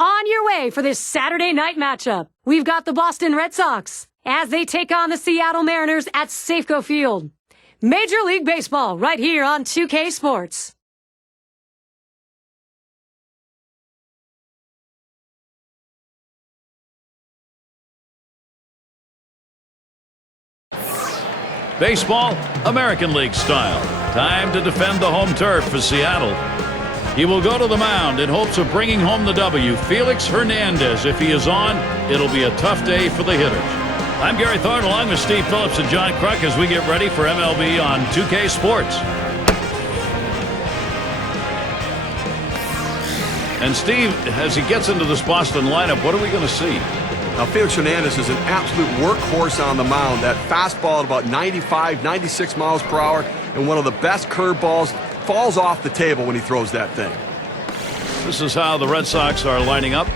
On your way for this Saturday night matchup, we've got the Boston Red Sox as they take on the Seattle Mariners at Safeco Field. Major League Baseball right here on 2K Sports. Baseball, American League style. Time to defend the home turf for Seattle. He will go to the mound in hopes of bringing home the W. Felix Hernandez. If he is on, it'll be a tough day for the hitters. I'm Gary Thorne along with Steve Phillips and John Kruk as we get ready for MLB on 2K Sports. And Steve, as he gets into this Boston lineup, what are we going to see? Now, Felix Hernandez is an absolute workhorse on the mound. That fastball at about 95, 96 miles per hour, and one of the best curveballs falls off the table when he throws that thing. This is how the Red Sox are lining up.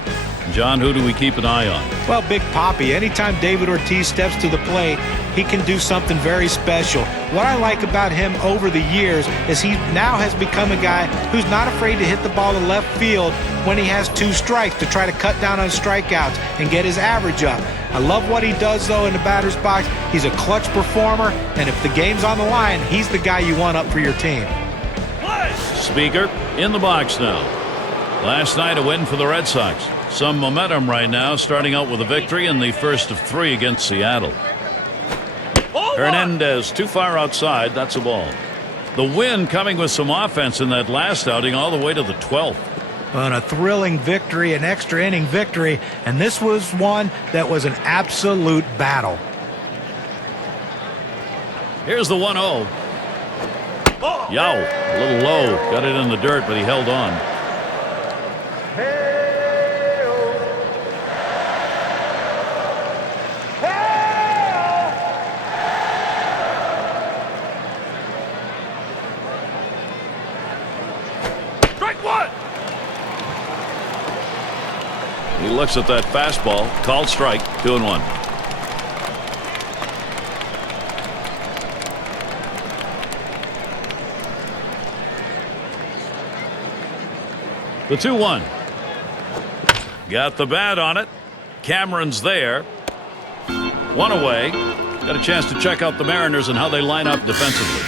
John, who do we keep an eye on? Well, Big Papi. Anytime David Ortiz steps to the plate, he can do something very special. What I like about him over the years is he now has become a guy who's not afraid to hit the ball to left field when he has 2 strikes to try to cut down on strikeouts and get his average up. I love what he does, though, in the batter's box. He's a clutch performer, and if the game's on the line, he's the guy you want up for your team. Speaker in the box now. Last night, a win for the Red Sox. Some momentum right now, starting out with a victory in the first of 3 against Seattle. Hernandez too far outside. That's a ball. The win coming with some offense in that last outing all the way to the 12th. And a thrilling victory, an extra inning victory, and this was one that was an absolute battle. Here's the 1-0. Yow, a little low. Got it in the dirt, but he held on. He looks at that fastball. Called strike. 2-1. The 2-1. Got the bat on it. Cameron's there. 1 away. Got a chance to check out the Mariners and how they line up defensively.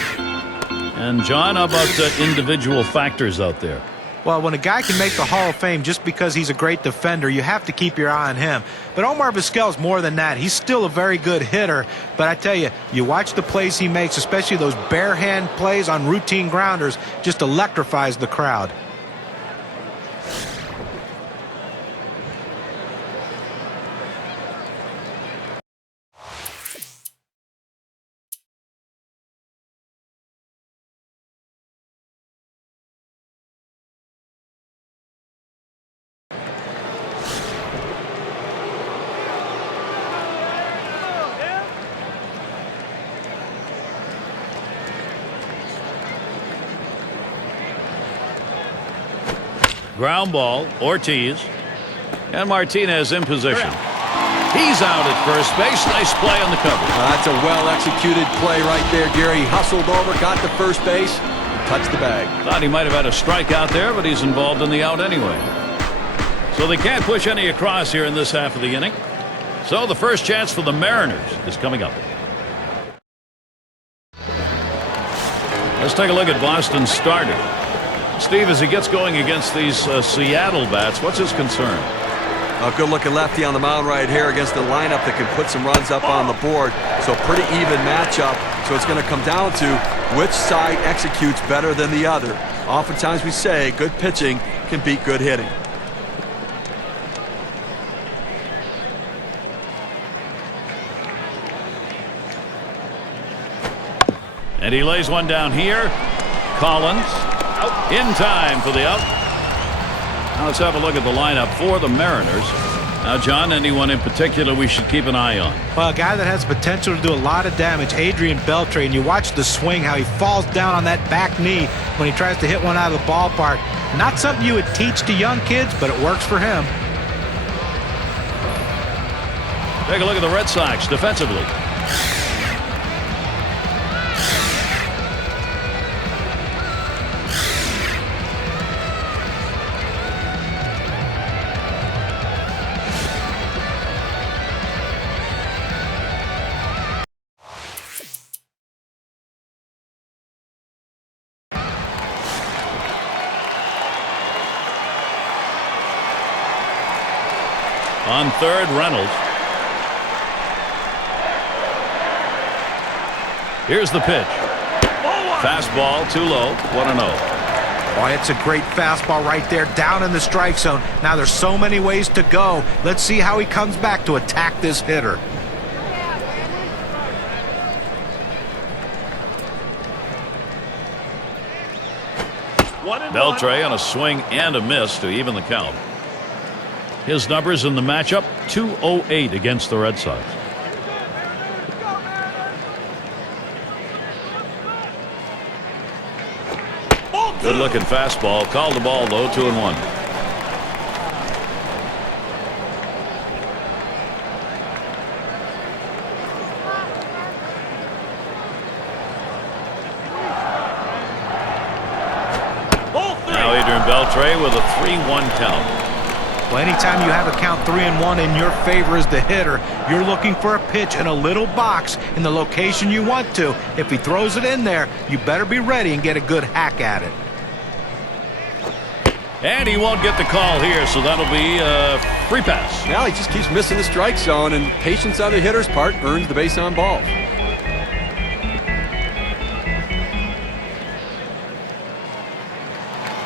And John, how about individual factors out there? Well, when a guy can make the Hall of Fame just because he's a great defender, you have to keep your eye on him. But Omar Vizquel's more than that. He's still a very good hitter. But I tell you, you watch the plays he makes, especially those bare hand plays on routine grounders, just electrifies the crowd. Ground ball, Ortiz. And Martinez in position. He's out at first base. Nice play on the cover. That's a well-executed play right there, Gary. He hustled over, got to first base, and touched the bag. Thought he might have had a strikeout there, but he's involved in the out anyway. So they can't push any across here in this half of the inning. So the first chance for the Mariners is coming up. Let's take a look at Boston's starter. Steve, as he gets going against these Seattle bats, what's his concern? A good-looking lefty on the mound right here against the lineup that can put some runs up on the board. So pretty even matchup. So it's going to come down to which side executes better than the other. Oftentimes we say good pitching can beat good hitting. And he lays one down here. Collins out in time for the out. Now let's have a look at the lineup for the Mariners. Now, John, anyone in particular we should keep an eye on? Well, a guy that has potential to do a lot of damage, Adrian Beltre, and you watch the swing, how he falls down on that back knee when he tries to hit one out of the ballpark. Not something you would teach to young kids, but it works for him. Take a look at the Red Sox defensively. On third, Reynolds. Here's the pitch. Fastball too low. 1-0. Boy, it's a great fastball right there down in the strike zone. Now there's so many ways to go. Let's see how he comes back to attack this hitter. Beltre on a swing and a miss to even the count. His numbers in the matchup, 208 against the Red Sox. Good looking fastball. Called the ball though. 2-1. Now Adrian Beltre with a 3-1 count. Well, anytime you have a count 3-1 in your favor as the hitter, you're looking for a pitch in a little box in the location you want to. If he throws it in there, you better be ready and get a good hack at it. And he won't get the call here, so that'll be a free pass. Now he just keeps missing the strike zone, and patience on the hitter's part earns the base on ball.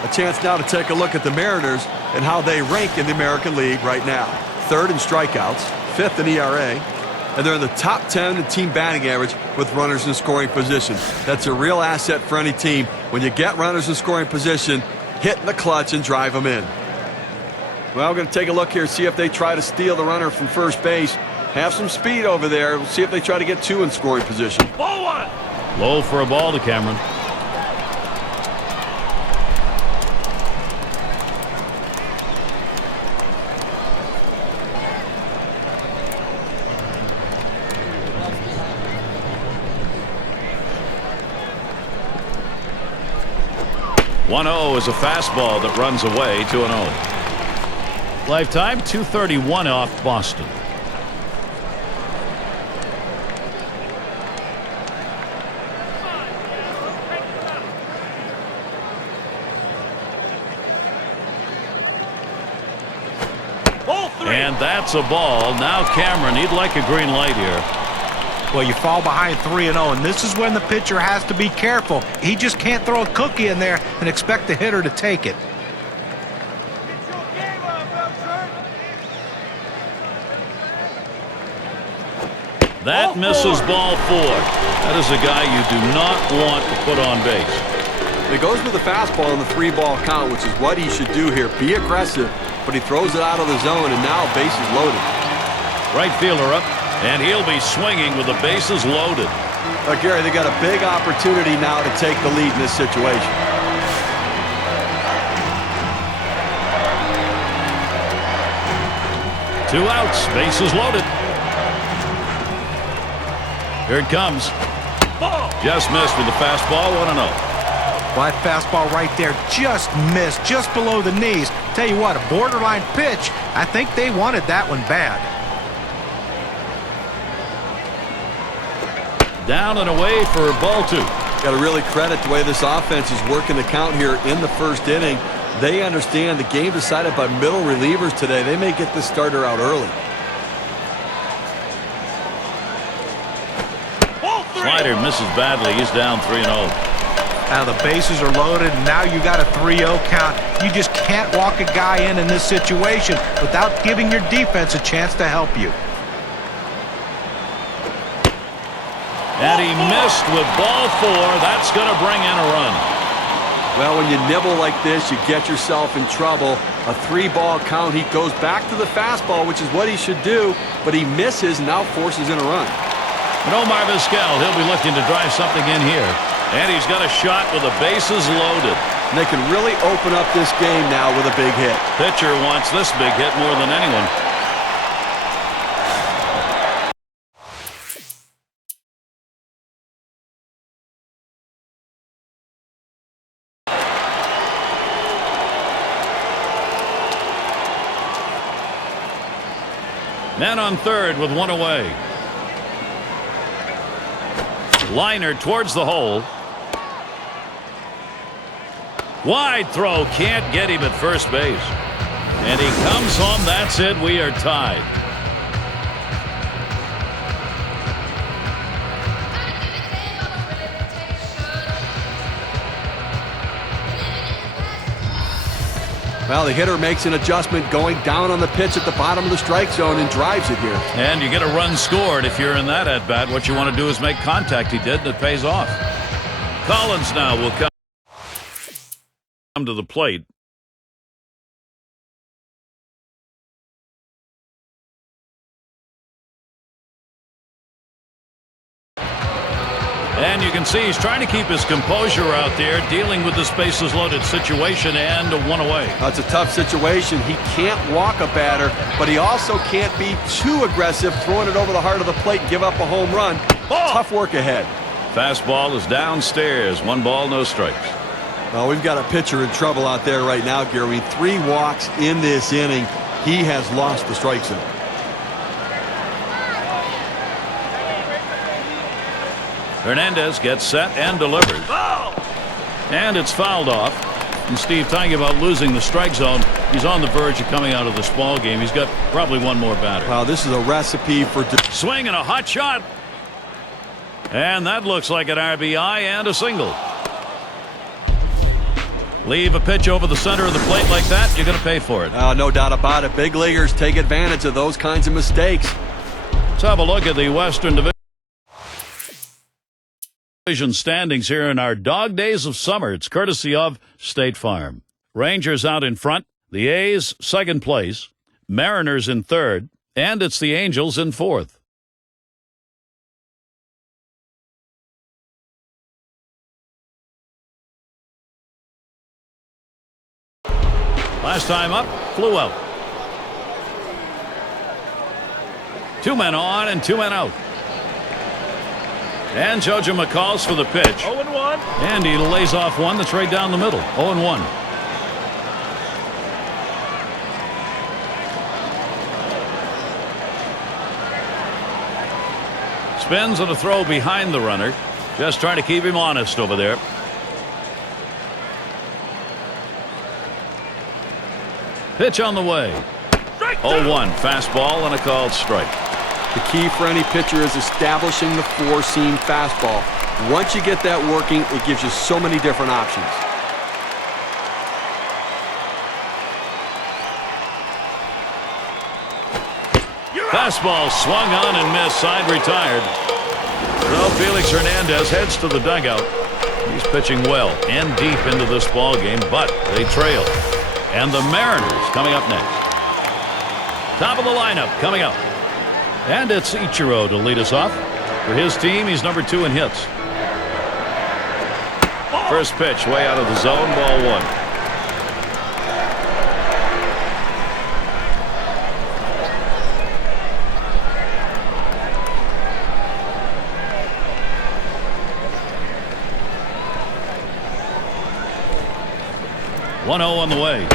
A chance now to take a look at the Mariners and how they rank in the American League right now. Third in strikeouts, fifth in ERA, and they're in the top 10 in team batting average with runners in scoring position. That's a real asset for any team. When you get runners in scoring position, hit in the clutch and drive them in. Well, we're going to take a look here, see if they try to steal the runner from first base. Have some speed over there. We'll see if they try to get two in scoring position. Ball one. Low for a ball to Cameron. .0 is a fastball that runs away. 2-0. Lifetime 231 off Boston. And that's a ball. Now Cameron, he'd like a green light here. Well, you fall behind 3-0, and this is when the pitcher has to be careful. He just can't throw a cookie in there and expect the hitter to take it. That misses ball 4. That is a guy you do not want to put on base. He goes with the fastball in the 3-ball count, which is what he should do here. Be aggressive, but he throws it out of the zone, and now base is loaded. Right fielder up. And he'll be swinging with the bases loaded. Gary, they got a big opportunity now to take the lead in this situation. Two outs, bases loaded. Here it comes. Just missed with the fastball. 1-0. Well, that fastball right there just missed, just below the knees. Tell you what, a borderline pitch. I think they wanted that one bad. Down and away for ball 2. Got to really credit the way this offense is working the count here in the first inning. They understand the game decided by middle relievers today. They may get this starter out early. Slider misses badly. He's down 3-0. Now the bases are loaded, and now you got a 3-0 count. You just can't walk a guy in this situation without giving your defense a chance to help you. And he missed with ball 4. That's going to bring in a run. Well, when you nibble like this, you get yourself in trouble. A 3-ball count. He goes back to the fastball, which is what he should do, but he misses and now forces in a run. And Omar Vizquel, he'll be looking to drive something in here. And he's got a shot with the bases loaded. And they can really open up this game now with a big hit. Pitcher wants this big hit more than anyone. Man on third with one away. Liner towards the hole. Wide throw, can't get him at first base. And he comes home. That's it. We are tied. Well, the hitter makes an adjustment going down on the pitch at the bottom of the strike zone and drives it here. And you get a run scored if you're in that at-bat. What you want to do is make contact. He did, and it pays off. Collins now will come to the plate. And you can see he's trying to keep his composure out there, dealing with this bases loaded situation, and one away. That's a tough situation. He can't walk a batter, but he also can't be too aggressive, throwing it over the heart of the plate and give up a home run. Tough work ahead. Fastball is downstairs. 1 ball, no strikes. Well, we've got a pitcher in trouble out there right now, Gary. 3 walks in this inning. He has lost the strike zone. Hernandez gets set and delivers. And it's fouled off. And Steve, talking about losing the strike zone, he's on the verge of coming out of this ball game. He's got probably one more batter. Wow, this is a recipe for... Swing and a hot shot. And that looks like an RBI and a single. Leave a pitch over the center of the plate like that, you're going to pay for it. No doubt about it. Big leaguers take advantage of those kinds of mistakes. Let's have a look at the Western Division standings here in our dog days of summer. It's courtesy of State Farm. Rangers out in front, the A's second place, Mariners in third, and it's the Angels in fourth. Last time up, flew out. 2 men on and 2 men out. And JoJo McCall's for the pitch. 0-1. And he lays off one that's right down the middle. 0-1. Spins and a throw behind the runner. Just trying to keep him honest over there. Pitch on the way. 0-1. Fastball and a called strike. The key for any pitcher is establishing the 4-seam fastball. Once you get that working, it gives you so many different options. Fastball swung on and missed. Side retired. So Felix Hernandez heads to the dugout. He's pitching well and deep into this ball game, but they trail. And the Mariners coming up next. Top of the lineup coming up. And it's Ichiro to lead us off. For his team, he's number 2 in hits. First pitch way out of the zone, ball 1. On the way.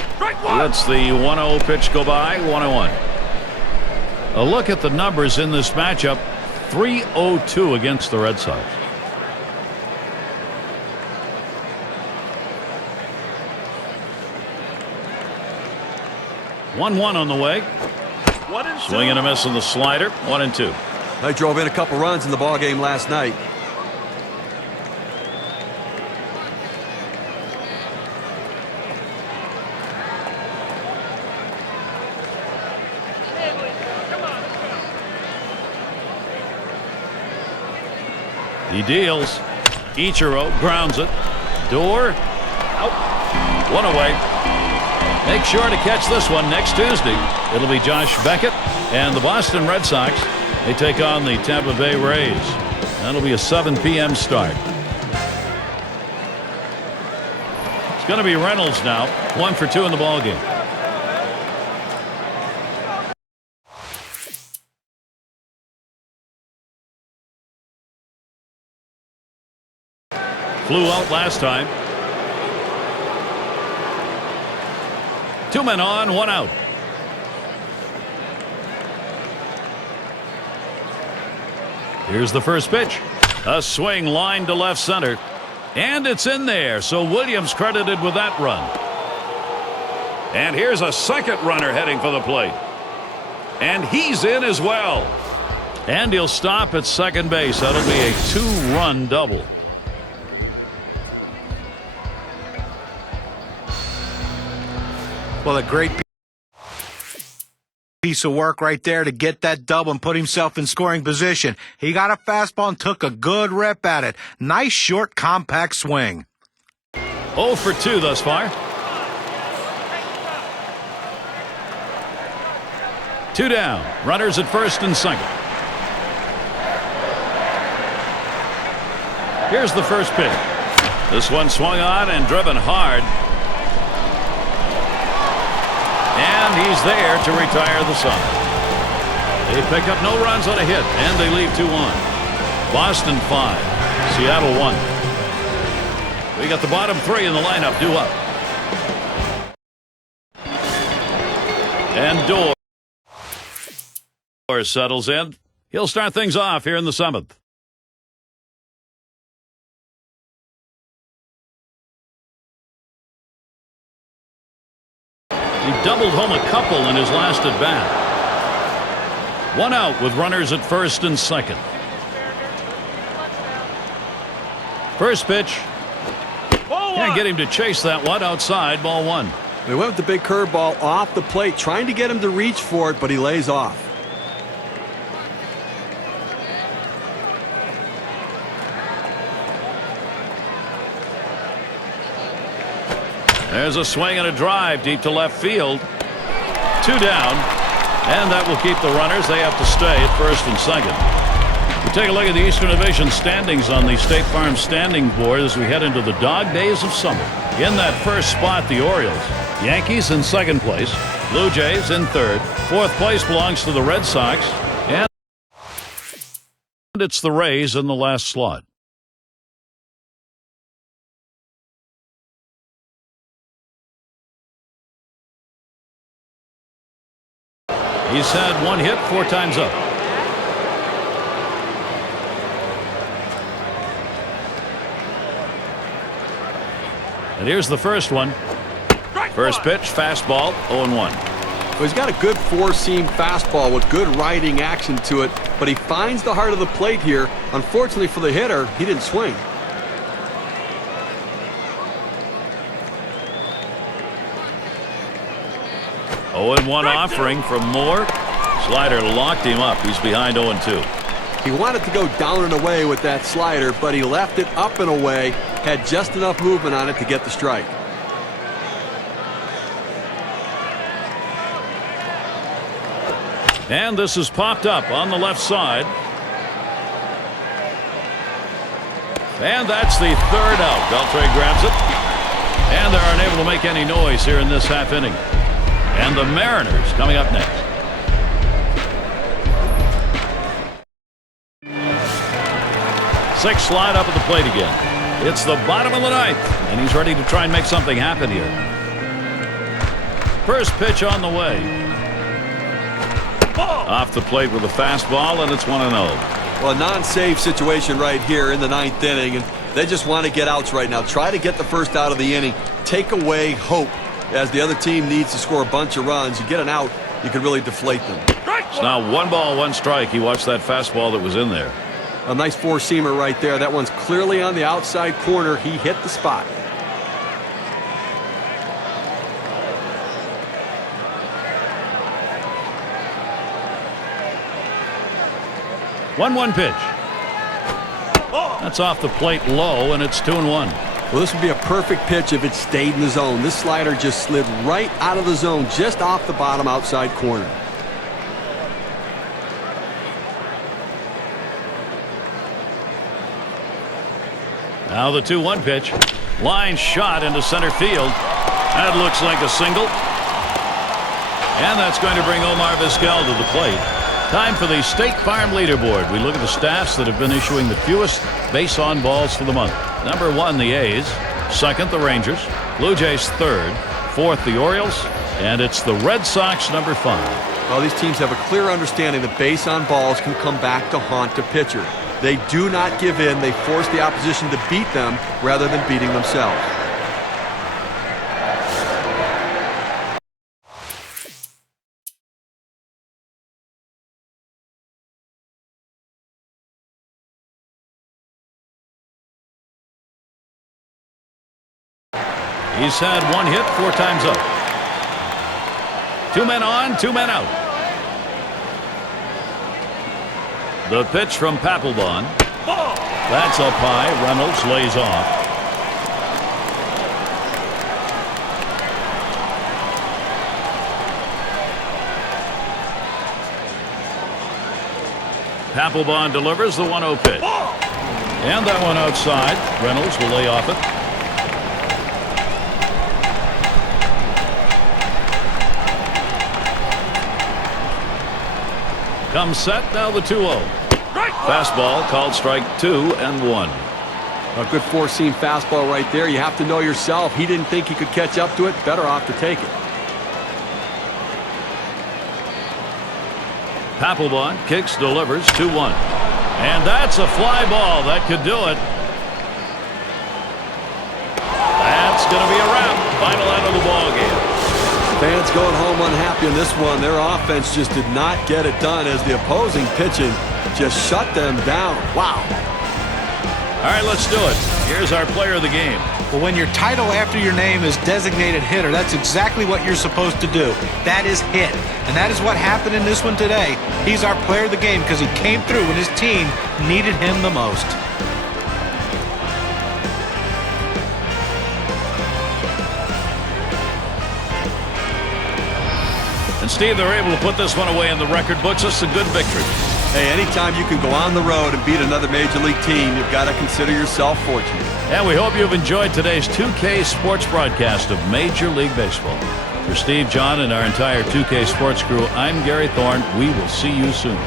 Let's the 1-0 pitch go by. 1-1. A look at the numbers in this matchup. 3-0-2 against the Red Sox. One on the way. 1-2. Swing and a miss on the slider. 1-2. They drove in a couple runs in the ball game last night. He deals. Ichiro grounds it. Door out. 1 away. Make sure to catch this one next Tuesday. It'll be Josh Beckett and the Boston Red Sox. They take on the Tampa Bay Rays. That'll be a 7 p.m. start. It's going to be Reynolds now. 1 for 2 in the ball game. Flew out last time. 2 men on, 1 out. Here's the first pitch. A swing line to left center. And it's in there. So Williams credited with that run. And here's a second runner heading for the plate. And he's in as well. And he'll stop at second base. That'll be a 2-run double. Well, a great piece of work right there to get that double and put himself in scoring position. He got a fastball and took a good rip at it. Nice, short, compact swing. 0 for 2 thus far. 2 down. Runners at first and second. Here's the first pitch. This one swung on and driven hard. And he's there to retire the side. They pick up no runs on a hit, and they leave 2 on. Boston 5, Seattle 1. We got the bottom 3 in the lineup due up. And Door settles in. He'll start things off here in the 7th. He doubled home a couple in his last at bat. 1 out with runners at first and second. First pitch. Can't get him to chase that one outside. Ball 1. They went with the big curveball off the plate, trying to get him to reach for it, but he lays off. There's a swing and a drive deep to left field. 2 down, and that will keep the runners. They have to stay at first and second. We take a look at the Eastern Division standings on the State Farm standing board as we head into the dog days of summer. In that first spot, the Orioles. Yankees in second place. Blue Jays in third. Fourth place belongs to the Red Sox. And it's the Rays in the last slot. He's had 1 hit 4 times up. And here's the first one. First pitch, fastball, 0-1. Well, he's got a good 4-seam fastball with good riding action to it, but he finds the heart of the plate here. Unfortunately for the hitter, he didn't swing. Oh, and 1 offering from Moore. Slider locked him up. He's behind 0-2. He wanted to go down and away with that slider, but he left it up and away, had just enough movement on it to get the strike. And this is popped up on the left side. And that's the 3rd out. Beltre grabs it. And they're unable to make any noise here in this half inning. And the Mariners coming up next. Sixth slide up at the plate again. It's the bottom of the 9th, and he's ready to try and make something happen here. First pitch on the way. Off the plate with a fastball, and it's 1-0. Well, a non-save situation right here in the 9th inning, and they just want to get outs right now. Try to get the first out of the inning. Take away hope as the other team needs to score a bunch of runs. You get an out, you can really deflate them. It's now 1 ball, 1 strike. He watched that fastball that was in there. A nice 4-seamer right there. That one's clearly on the outside corner. He hit the spot. One pitch. That's off the plate low, and it's 2-1. Well, this would be a perfect pitch if it stayed in the zone. This slider just slid right out of the zone, just off the bottom outside corner. Now the 2-1 pitch. Line shot into center field. That looks like a single. And that's going to bring Omar Vizquel to the plate. Time for the State Farm leaderboard. We look at the staffs that have been issuing the fewest base on balls for the month. Number 1, the A's. Second, the Rangers. Blue Jays 3rd. 4th, the Orioles. And it's the Red Sox, number 5. Well, these teams have a clear understanding that base on balls can come back to haunt a pitcher. They do not give in. They force the opposition to beat them rather than beating themselves. He's had 1 hit 4 times up. 2 men on, 2 men out. The pitch from Papelbon. That's up high. Reynolds lays off. Papelbon delivers the 1-0 pitch. And that one outside. Reynolds will lay off it. Comes set, now the 2-0. Fastball called strike 2 and 1. A good four-seam fastball right there. You have to know yourself. He didn't think he could catch up to it. Better off to take it. Papelbon kicks, delivers 2-1. And that's a fly ball. That could do it. That's going to be a wrap. Final out of the ball game. Fans going home unhappy in this one. Their offense just did not get it done as the opposing pitching just shut them down. Wow. All right, let's do it. Here's our player of the game. Well, when your title after your name is designated hitter, that's exactly what you're supposed to do. That is hit. And that is what happened in this one today. He's our player of the game because he came through when his team needed him the most. And Steve, they're able to put this one away in the record books. It's a good victory. Hey, anytime you can go on the road and beat another major league team, you've got to consider yourself fortunate. And we hope you've enjoyed today's 2K Sports broadcast of Major League Baseball. For Steve, John, and our entire 2K Sports crew, I'm Gary Thorne. We will see you soon.